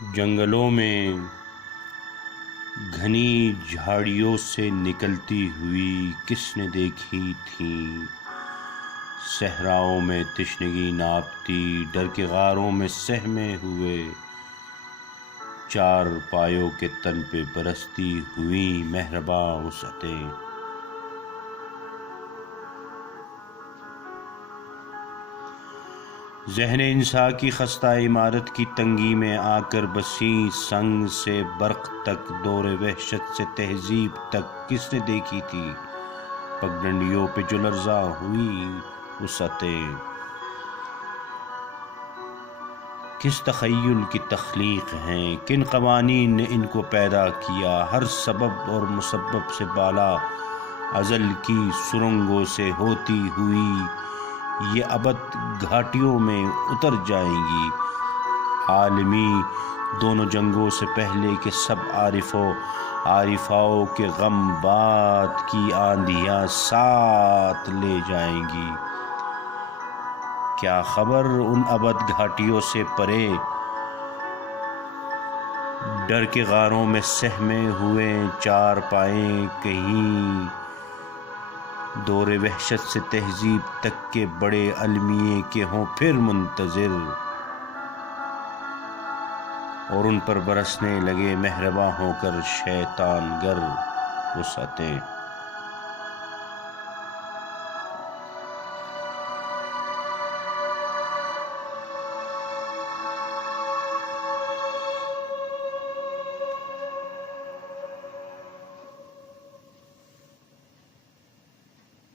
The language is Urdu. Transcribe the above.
جنگلوں میں گھنی جھاڑیوں سے نکلتی ہوئی کس نے دیکھی تھی؟ صحراؤں میں تشنگی ناپتی، ڈر کے غاروں میں سہمے ہوئے، چار پایوں کے تن پہ برستی ہوئی مہرباں وسعتیں۔ ذہن انسان کی خستہ عمارت کی تنگی میں آ کر بسی، سنگ سے برق تک، دور وحشت سے تہذیب تک کس نے دیکھی تھی؟ پگڈنڈیوں پہ جو لرزاں ہوئی وسعتیں۔ کس تخیل کی تخلیق ہیں، کن قوانین نے ان کو پیدا کیا؟ ہر سبب اور مسبب سے بالا ازل کی سرنگوں سے ہوتی ہوئی یہ ابد گھاٹیوں میں اتر جائیں گی۔ عالمی دونوں جنگوں سے پہلے کہ سب عارفاؤں کے غم بات کی آندھیاں ساتھ لے جائیں گی۔ کیا خبر ان ابد گھاٹیوں سے پرے، ڈر کے غاروں میں سہمے ہوئے چار پائیں کہیں دور وحشت سے تہذیب تک کے بڑے المیے کے ہوں پھر منتظر، اور ان پر برسنے لگے مہرباں ہو کر شیطان گر وسعتیں۔